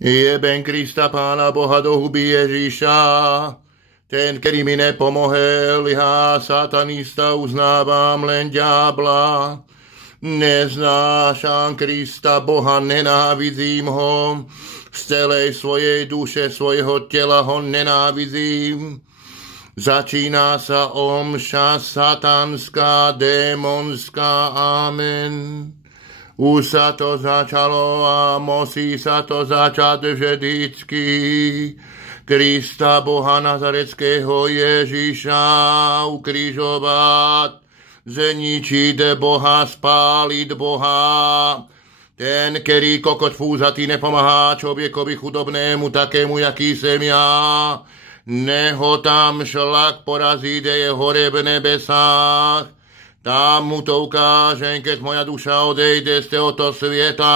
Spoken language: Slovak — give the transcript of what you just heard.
Jebem Krista Pána Boha do huby Ježíša. Ten, ktorý mi nepomohel, ja satanista uznávam len ďábla. Neznášam Krista Boha, nenávidím ho. Z celej svojej duše, svojho tela ho nenávidím. Začína sa omša satanská, démonská, amen. Už sa to začalo a musí sa to začať vždycky. Krista Boha Nazareckého Ježíša ukrižovať, zničiť Boha, spáliť Boha. Ten, ktorý kokot fúzatý nepomáhá človekovi chudobnému, takému, jaký sem ja. Neho tam šlak porazí, kde je hore v nebesách. Tam mu to ukážem, keď moja duša odejde z tohoto sveta.